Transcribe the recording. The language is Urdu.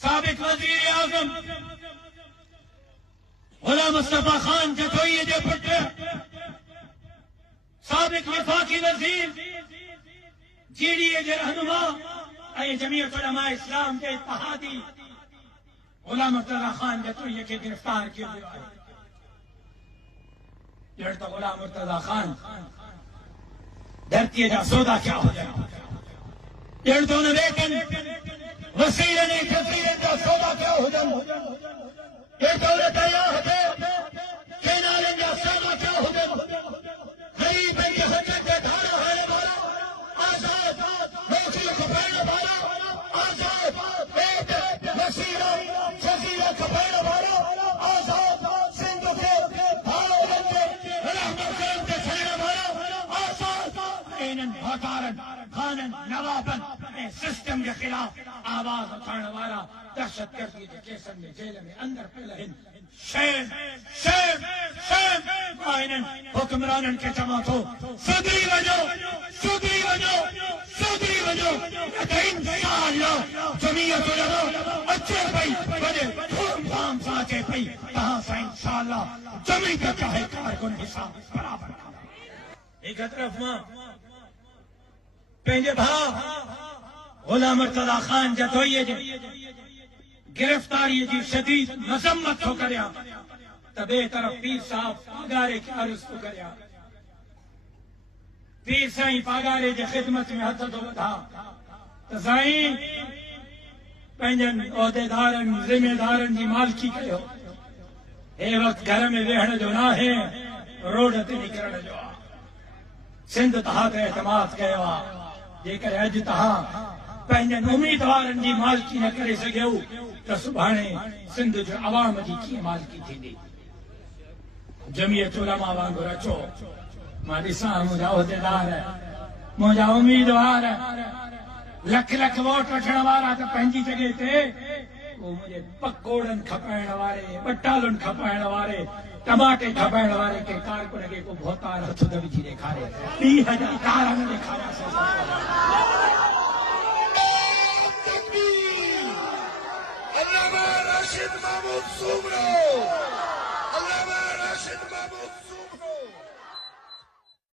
سابق وزیر اعظم غلام مصطفیٰ خان جتوئی دے پٹے، سابق وفاقی وزیر جی ڈی اے کے رہنما اے جمعیت علماء اسلام کے اتحادی غلام مرتضی خان جتوئی کے گرفتار کیا گیا ہے۔ لڑتا غلام مرتضی خان دھرتی جا سودا کیا ہو جائے، لڑتوں نے لیکن وسیلے نے جزیرے جا سودا کیا ہو جائے، لڑتوں نے تیار ہے کہ نالے جا سودا کیا ہو جائے، غریب ہے یہ حقیقت کے دھارا ہے بارا آزاد موچی کھپیڑ بارا آزاد ایک وسیلہ جزیرہ کھپیڑ بارا آزاد سندھ کے دھارا لنگے رحمت کرم کے سیرہ بارا آزاد اینن بھاکارن خانن نوابن سسٹم کے خلاف آواز اٹھانے والا دہشت گردی کے کیسن میں جیل میں اندر پہلے شیم شیم شیم آئینن حکمرانن کے جماعتوں صدری وجو صدری وجو صدری وجو انشاءاللہ جمعیت علماء اچھے پئی بڑے دھوم دھام ساچے پئی کہاں سا انشاءاللہ جمعیت چاہے کارکن حساب برابر ایک طرف ماں پہنجے بھا غلام مرتضی خان جتوئی جے گرفتاری جی شدید مذمت ہو کریا تبے طرف پیر صاحب پاگارے کی عرض کو کریا، پیر سائیں پاگارے جے خدمت میں ہتھ دو تھا تسائیں پنجن عہدے دارن ذمہ دارن جی مالکی کہو اے وقت گھر میں ویہن جو نہ ہے روڈ تے نکلن جو سندھ تہا تے اعتماد کہوا جے کر اج تہا پنجن امیدوارن جی مالکی نہ کرے سگیو تو سبحانے سندھ جو عوام جی کی مالکی تھی دی جمعیت علماء وانگو رچو ماں ڈساں مجھا عہدیدار ہے مجھا امیدوار ہے لکھ لکھ ووٹ وٹھن وارا تو پنجی جگہ تے وہ مجھے پکوڑن کھپائن وارے بٹالن کھپائن وارے ٹماٹے کھپائن وارے کے کارکن کے کو بہتار ہتھ دبی جی دکھارے 30,000 کارن دکھارا سے علامہ راشد محمود سومرو